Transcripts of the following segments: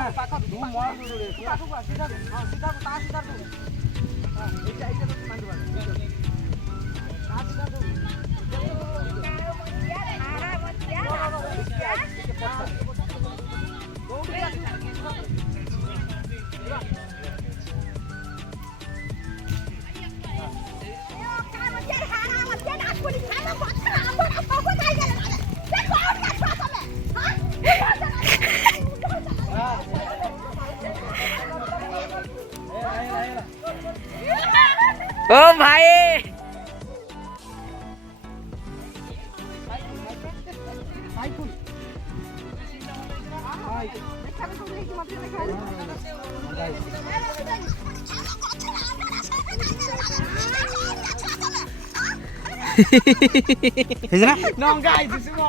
ନା ପାଖ ତୁ ମୋର ଦୌଡ଼ି ପାଖକୁ ଆ ସିଧା ହଁ ସିଧା ତା ସିଧା ଦୌଡ଼ି ହଁ ଏଇଟା ତ ମାଣ୍ଡୁଆ ତା ସିଧା ଦୌଡ଼ି ओ भाई ନଙ୍ଗା ହେଇଛି ଶୁଣ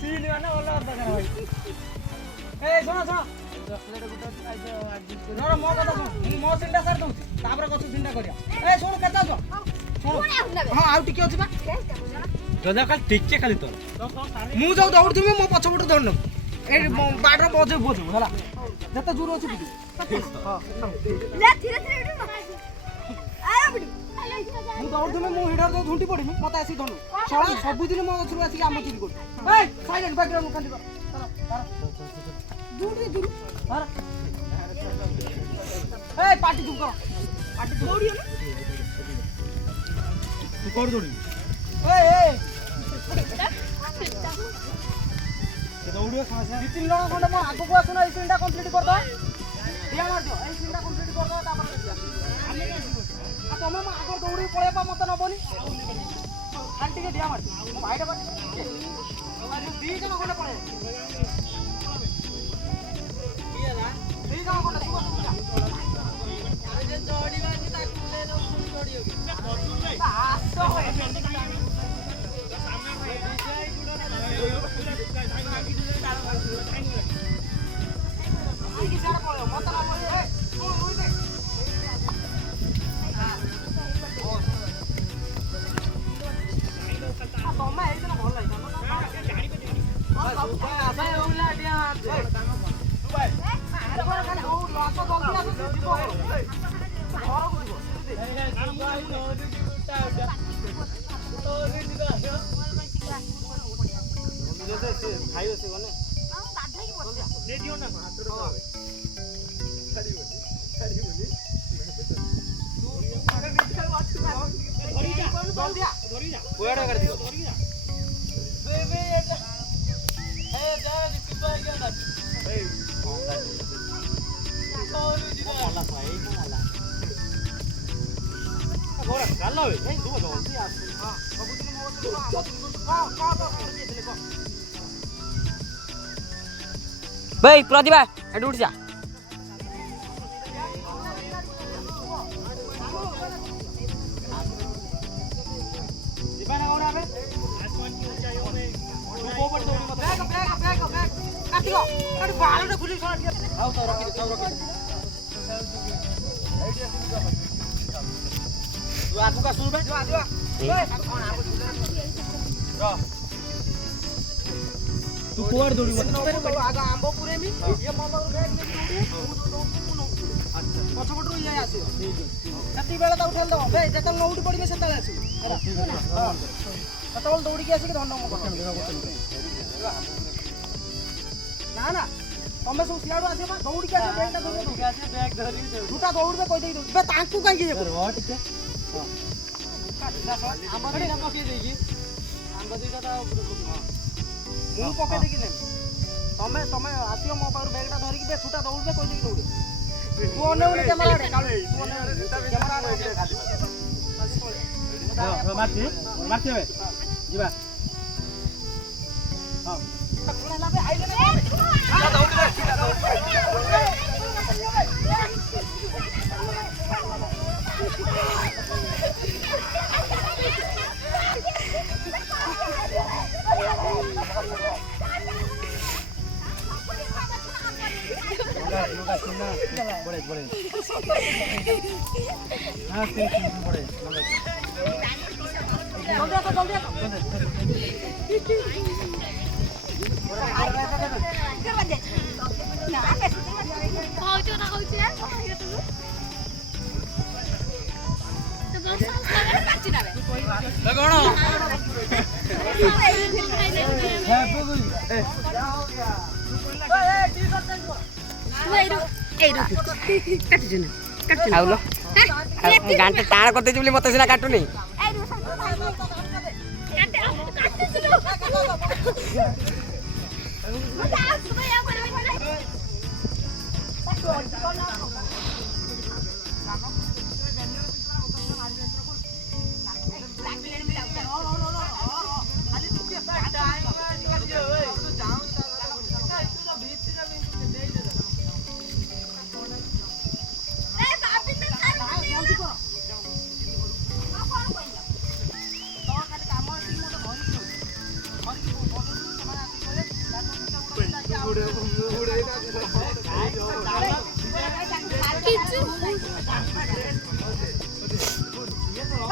ସିନି ମାନେ ଭଲ କଥା ଭାଇ ଏ ଶୁଣ ଶୁଣ ମୋ କଥା ଶୁଣ ମୁଁ ମୋ ସିନ୍ଟା ସାରି ଦଉଛି ତାପରେ ଗଛ ସିନ୍ଟା କରିବା ଏ ଶୁଣ କେତେ ଅଛ ହଁ ଆଉ ଟିକେ ଅଛି ବା ଜଜା ଖାଲି ଟିକେ ଖାଲି ତୋର ମୁଁ ଯୋଉ ଦୌଡୁଥିବି ମୋ ପଛପଟେ ଦୌଡ଼ି ନେବୁ ଏଇ ବାଟରେ ବଜେଇ ବଜେଇବୁ ହେଲା ଯେତେ ଦୂର ଅଛି ବୁଝିବୁ ମୁଁ ଦୌଡୁଥିବି ମୁଁ ହିଡର ଯୋଉ ଝୁଣ୍ଟି ପଡିବି ମତେ ଆସିକି ଧନୁ ଶଳା ସବୁଦିନ ମୋ ଗଛରୁ ଆସିକି ଆମ୍ବ ଚୁରି କରୁଛି ଏଇ ସାଇଲେଣ୍ଟ ବାକିରା ମୁଁ ଖାଲି ଦୂରି ଦୂରି ଏଇ ପାଟି ଚୁପ କର ପାଟି ଦୌଡ଼ିବ ନା ତୁ କୋଉଠି ଦୌଡ଼ିବୁ ଏଇ ଏଇ ଦୌଡ଼ିବ ସାଙ୍ଗେ ଦି ତିନି ଜଣ ଖଣ୍ଡେ ମୋ ଆଗକୁ ଆସୁନ ଏଇ ସିନ୍ଟା କମ୍ପ୍ଲିଟ୍ କରିଦବା ଠିଆ ମାରିଦିଅ ଏଇ ସିନ୍ଟା କମ୍ପ୍ଲିଟ୍ କରିଦବା ତାପରେ ଦେଖିବା ଆଉ ତମେ ମୋ ଆଗରୁ ଦୌଡ଼ିକି ପଳେଇବା ମତେ ନବନି ଖାଲି ଟିକେ ଠିଆ ମାରିଦିଅ ମୋ ଭାଇଟା ବା ଦି ଜଣ ଖଣ୍ଡେ ପଳେଇବ ଦି ଜଣ ଖଣ୍ଡେ ଶୁଭ ସୁବିଧା ଖାଇବ ସେ ଗଲେ କୁଆଡେ ଗାଡ଼ି भाई प्रतिभा एटू उठ जा तू कुआड़ दौड़ी आंब पुरेमी ये पछपटू ये आसियो कति बेला ता उठल दो बे जेतल न उठी पड़िबे सेतल आसी हां सेतल दौड़ी के आसी के धन्न मो ना ना तमे सब सियाडू आसी बा दौड़ी के आसी बैगटा धरि के आसी बैग धरि दुटा दौड़बे कहि देई बे तांकू काई के रह टिके हां आंब दिटा पके देई आंब दिटा ता ମୁଁ ପକେଇ ଦେଇକି ନେବି ତମେ ତମେ ଆସିବ ମୋ ପାଖରୁ ବ୍ୟାଗଟା ଧରିକି ବେ ଛୁଟା ଦୌଡ଼ବେ କହି ଦେଇକି ଦୌଡ଼ିବ ତୁ ଅନେଉନି କ୍ୟାମେରା ଆଡ଼େ କାଳେ ତୁ ଅନେଉନି କ୍ୟାମେରା ଆଡ଼େ ଖାଲି ମାରଛି ମାରଛି ଏବେ ଯିବା ହଁ କୋଣ ହେଲା ବେ ଆଇଲେ ନା ଦୌଡ଼ିବେ बड़े बड़े हाँ बड़े जल्दी कौन आउलो गांटे टाण करते बोली मत सीना काटुनी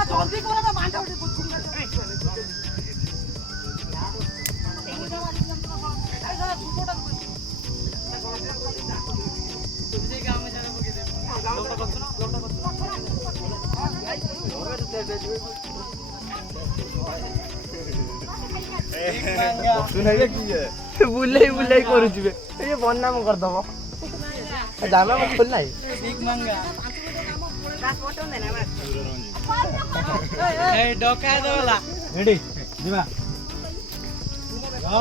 जल्दी करो ना बांधा उठे बुलाई बुलाई करुचिबे ये बन्ना म करदब जामा म खोल नाही ठीक मंगा ए डका देला रेडी जीवा गाओ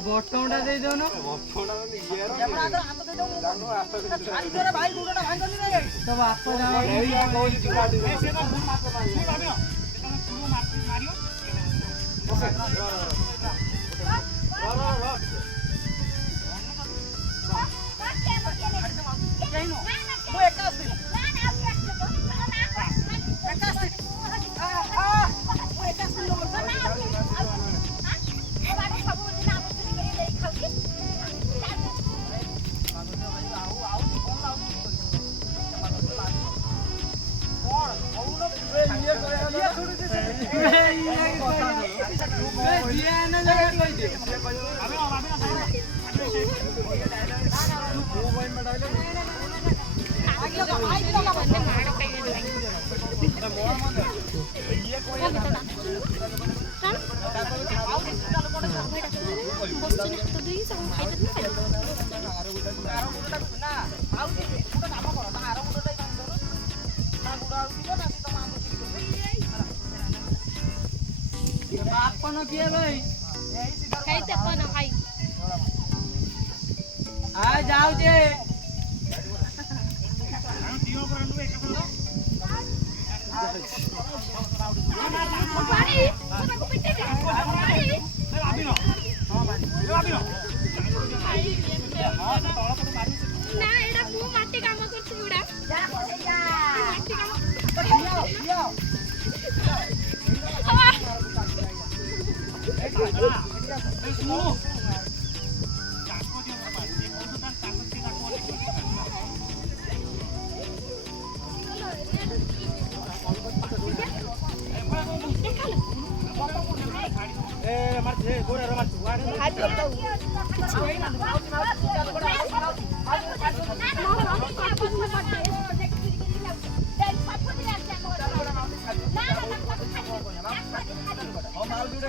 बटनटा दे दो ना कैमरा आगे हाथ दे दो सारी तेरे भाई गुडटा भांग कर रे तो बाप जाओ ऐसे तो फूल मार मारियो भाबियो फूल मारियो वो एक का आपन किए भाई खाइते अपन भाई आ जाओ जे पानी को पीछे दे ना एडा को माटी काम करछ उडा जा माटी काम लिया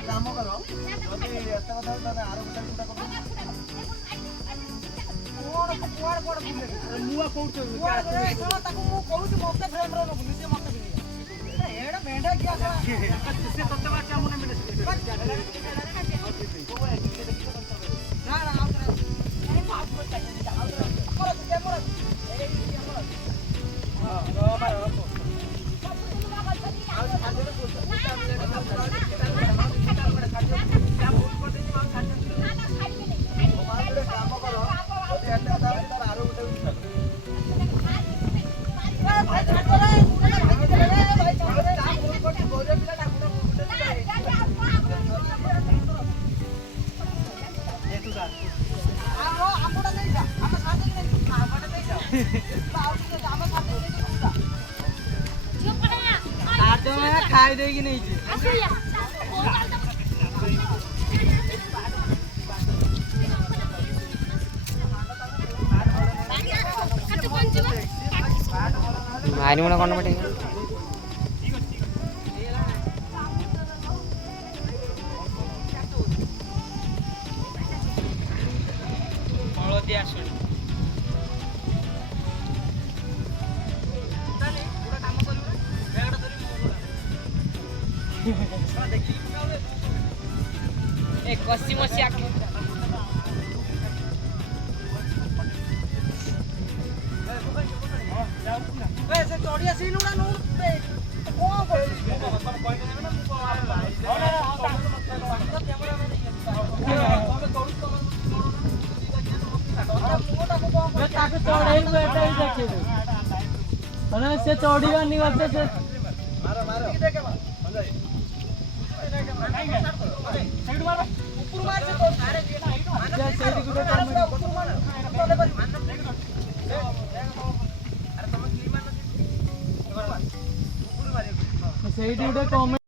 काम करो मुआ कोउछ ताको मु कहूछ मते फ्रेम रो न निसे मते बिनी एडा मेंढा किया से तत्ते बाचा मुने मिले ना ना आओ अरे बाप को चाहिए आओ करो कैमरा ए कैमरा हां रो मारो काम करो ଖାଇ ଦେଇକି ନେଇଛି। ଆସୁ야 କୋଉ କାଲ କାଟ ପଞ୍ଚିବ ମାରି ମୁଣା କଣ ପଟେ ହଳଦୀ ଆସୁନି। ଏ କସି ମସି ଆଖି ସେ ଚଢିଆ ସିନ୍ ଗୁଡା ନଉ କଣ ତାକୁ ଚଢେଇବୁ ଏଟା ବି ଦେଖେଇବୁ ମାନେ ସେ ଚଢିବାନି ବୋଧେ ସେ ସେଇଠି ଗୋଟେ କମେଣ୍ଟ